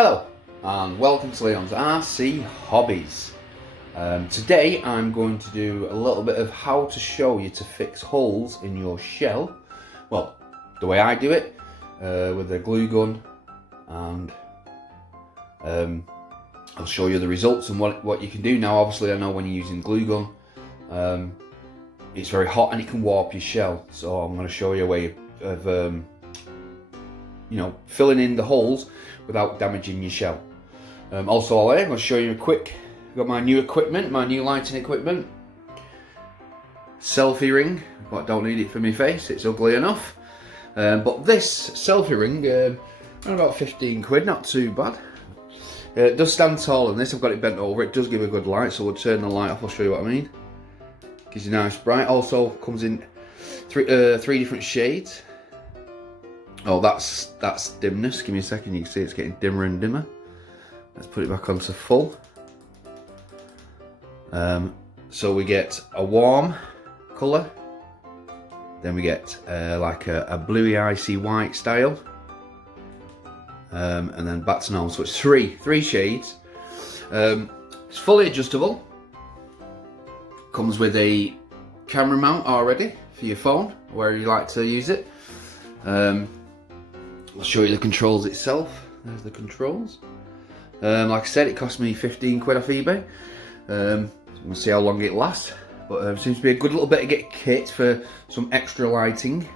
Hello and welcome to Leon's RC Hobbies. Today I'm going to do a little bit of how to show you to fix holes in your shell. Well, the way I do it, with a glue gun, and I'll show you the results and what you can do. Now obviously I know when you're using glue gun, it's very hot and it can warp your shell, so I'm going to show you a way of filling in the holes without damaging your shell. Also, I'm going to show you I've got my new equipment, my new lighting equipment. Selfie ring, but I don't need it for my face, it's ugly enough. But this selfie ring, about 15 quid, not too bad. It does stand tall in this, I've got it bent over, it does give a good light, so we'll turn the light off, I'll show you what I mean. Gives you nice bright, also comes in three different shades. Oh, that's dimness. Give me a second, you can see it's getting dimmer and dimmer. Let's put it back onto full. So we get a warm colour, then we get like a bluey icy white style, and then back to normal. So it's three shades. It's fully adjustable. Comes with a camera mount already for your phone, where you like to use it. I'll show you the controls itself. There's the controls. Like I said, it cost me 15 quid off eBay. We'll see how long it lasts. But it seems to be a good little bit of kit for some extra lighting.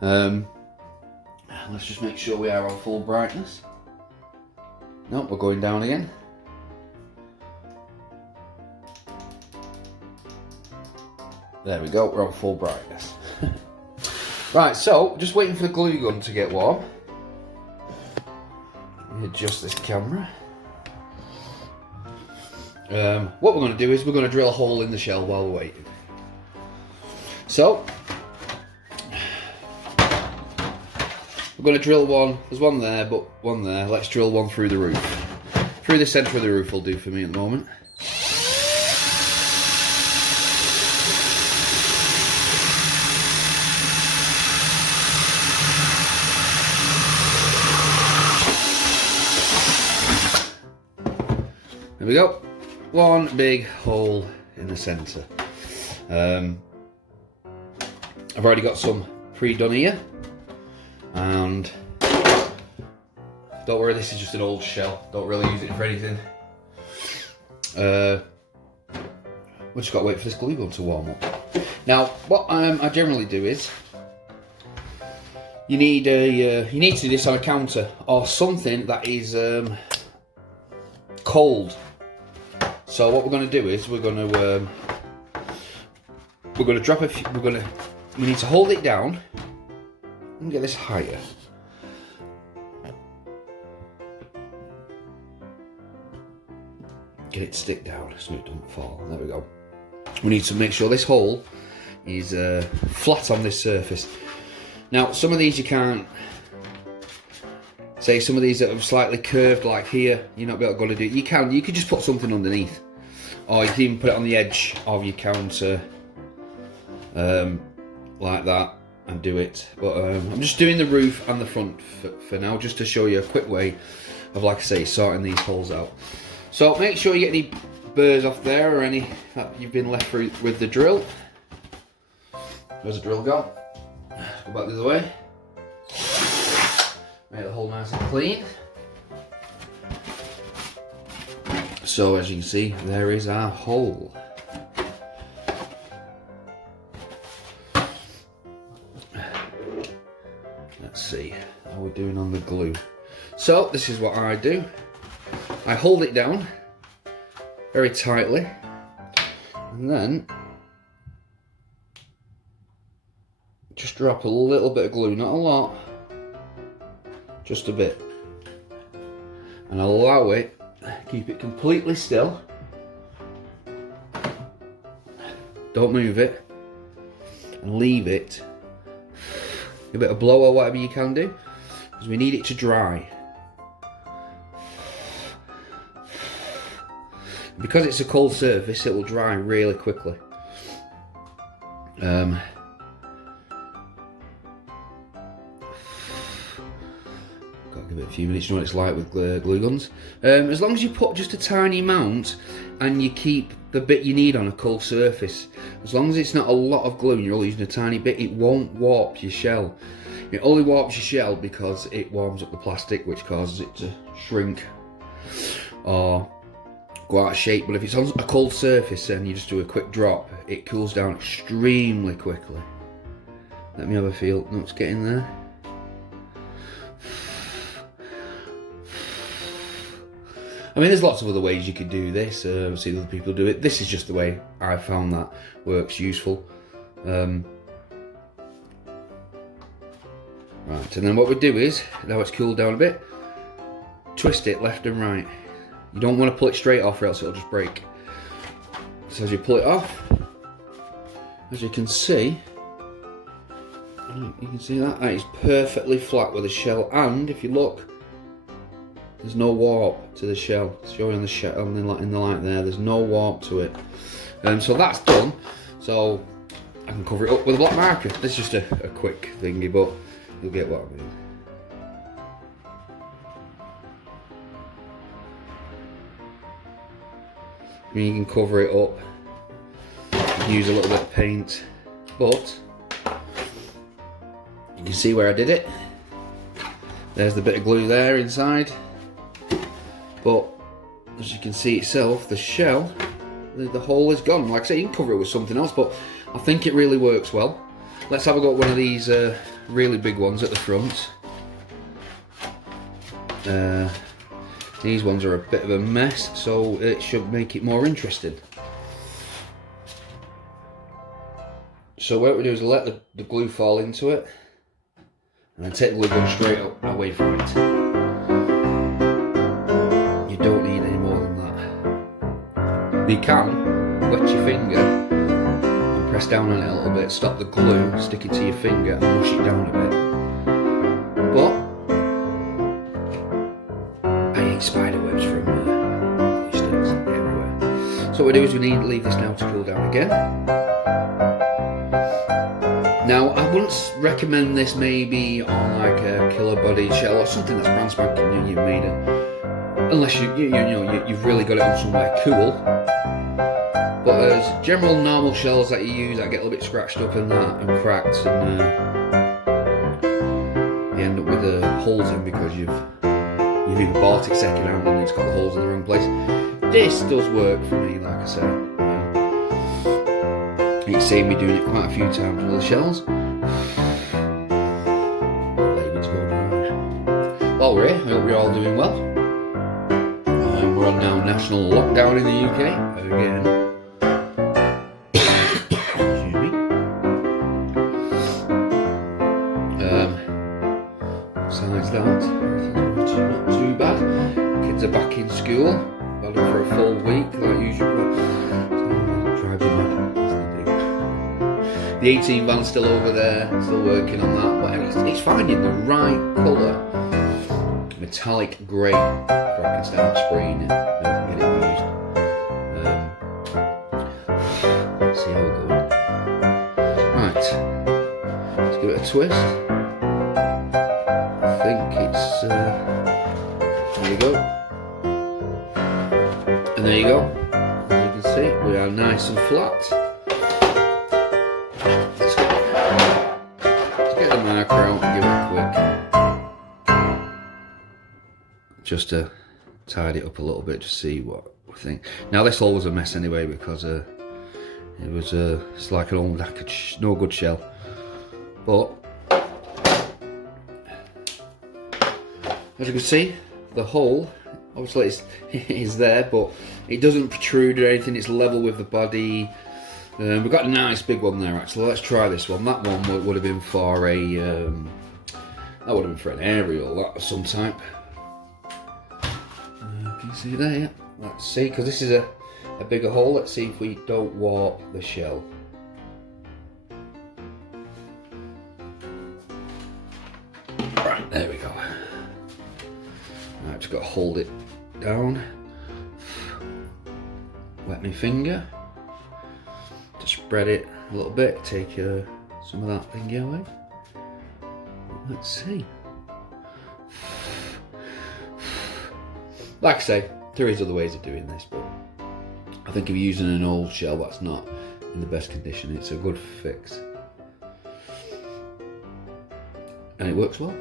Let's just make sure we are on full brightness. Nope, we're going down again. There we go, we're on full brightness. Right, so just waiting for the glue gun to get warm. Let me adjust this camera. What we're going to do is we're going to drill a hole in the shell while we're waiting. So we're going to drill one. There's one there, but one there. Let's drill one through the roof. Through the centre of the roof will do for me at the moment. There we go, one big hole in the centre. I've already got some pre-done here, and don't worry, this is just an old shell, don't really use it for anything. We just got to wait for this glue gun to warm up. Now what I generally do is, you need to do this on a counter or something that is cold. So what we're going to do is we're going to drop a few. We need to hold it down and get this higher. Get it to stick down so it doesn't fall. There we go. We need to make sure this hole is flat on this surface. Now some of these you can't. Say some of these that are slightly curved, like here, you're not going to do it. You could just put something underneath, or you can even put it on the edge of your counter, like that, and do it. But I'm just doing the roof and the front for now, just to show you a quick way of, like I say, sorting these holes out. So make sure you get any burrs off there or any that you've been left through with the drill. Where's the drill gone? Go back the other way. Make the hole nice and clean. So as you can see, there is our hole. Let's see how we're doing on the glue. So this is what I do. I hold it down very tightly, and then just drop a little bit of glue, not a lot. Just a bit, and allow it, keep it completely still, don't move it, and leave it, a bit of blow or whatever you can do, because we need it to dry. Because it's a cold surface, it will dry really quickly. give it a few minutes. You know what it's like with glue guns. As long as you put just a tiny amount and you keep the bit you need on a cold surface, as long as it's not a lot of glue and you're only using a tiny bit, it won't warp your shell. It only warps your shell because it warms up the plastic, which causes it to shrink or go out of shape. But if it's on a cold surface and you just do a quick drop, it cools down extremely quickly. Let me have a feel. No, it's getting there. I mean, there's lots of other ways you could do this. I've seen other people do it. This is just the way I found that works useful. Right, and then what we do is, now it's cooled down a bit, twist it left and right. You don't want to pull it straight off or else it'll just break. So as you pull it off, as you can see that is perfectly flat with the shell, and if you look, there's no warp to the shell. It's showing on the shell in the light there. There's no warp to it. So that's done. So I can cover it up with a black marker. This is just a quick thingy, but you'll get what I mean. I mean, you can cover it up, you can use a little bit of paint, but you can see where I did it. There's the bit of glue there inside, but as you can see itself, the shell, the hole is gone. Like I say, you can cover it with something else, but I think it really works well. Let's have a go at one of these really big ones at the front. These ones are a bit of a mess, so it should make it more interesting. So what we do is let the glue fall into it, and then take the glue gun straight up away from it. You don't need any more than that. You can wet your finger and press down on it a little bit, stop the glue sticking to your finger and mush it down a bit. But spiderwebs from glue sticks everywhere. So what we do is we need to leave this now to cool down again. Now I wouldn't recommend this maybe on like a killer body shell or something that's brand spanking new you've made it, unless you've really got it on somewhere cool. But as general normal shells that you use that get a little bit scratched up and that and cracked, and you end up with holes in because you've either bought it second hand and it's got the holes in the wrong place. This does work for me, like I said. You can see me doing it quite a few times with the shells. While we're here, I hope you're all doing well. We're on now national lockdown in the UK again. Excuse me. Besides that, everything's not too bad. Kids are back in school, had them for a full week like usual. Drive you mad, as they do. The 18 van's still over there, still working on that, but it's finding the right colour, metallic grey, before I can start spraying it and get it used. Let's see how we're going. Right, let's give it a twist. I think it's there you go, and there you go. As you can see, we are nice and flat. Let's get the marker out and give it a quick, just to tidy it up a little bit, to see what we think. Now this hole was a mess anyway because it was it's like an old no good shell, but as you can see, the hole obviously is there, but it doesn't protrude or anything. It's level with the body. We've got a nice big one there actually. Let's try this one. That one would have been for an aerial, that of some type. Can you see there? Yeah. Let's see, because this is a bigger hole. Let's see if we don't warp the shell. Right, there we go. I've just got to hold it down, wet my finger to spread it a little bit, take some of that thingy away. Let's see. Like I say, there is other ways of doing this, but I think if you're using an old shell that's not in the best condition, it's a good fix. And it works well.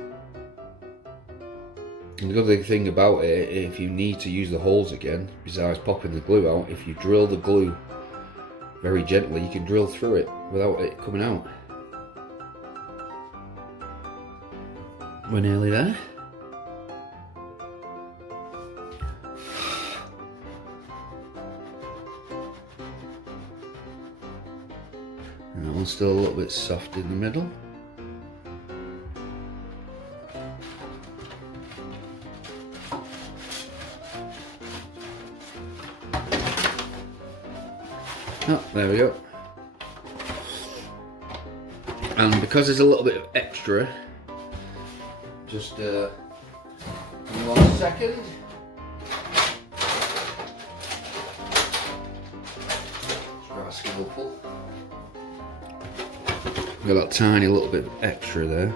And the good thing about it, if you need to use the holes again, besides popping the glue out, if you drill the glue very gently, you can drill through it without it coming out. We're nearly there. And that one's still a little bit soft in the middle. Oh, there we go. And because there's a little bit of extra, just give me 1 second. Grab a skillful. Got that tiny little bit of extra there.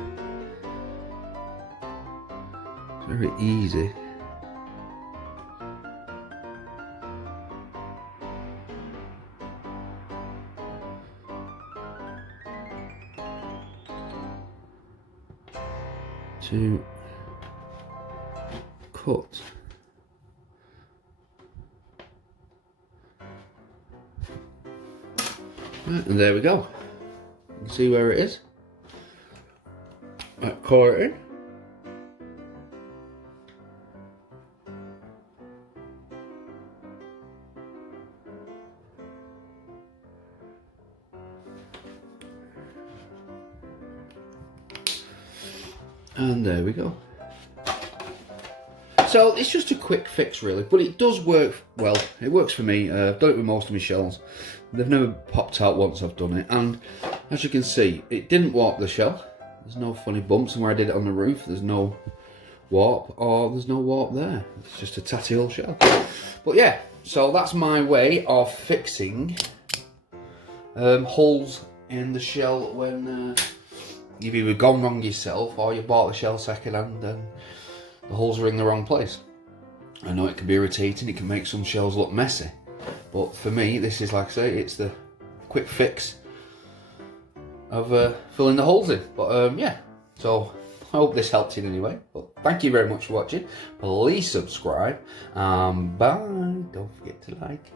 It's very easy. To cut. Right, and there we go. You can see where it is. Right, core it in. And there we go. So it's just a quick fix really, but it does work well. It works for me. I've done it with most of my shells. They've never popped out once I've done it, and as you can see, it didn't warp the shell. There's no funny bumps, and where I did it on the roof, there's no warp, or there's no warp there. It's just a tatty old shell. But yeah, so that's my way of fixing holes in the shell when you've either gone wrong yourself or you bought the shell second hand and the holes are in the wrong place. I know it can be irritating, it can make some shells look messy, but for me this is, like I say, it's the quick fix of filling the holes in. But yeah, so I hope this helped in any way. But thank you very much for watching. Please subscribe, bye. Don't forget to like.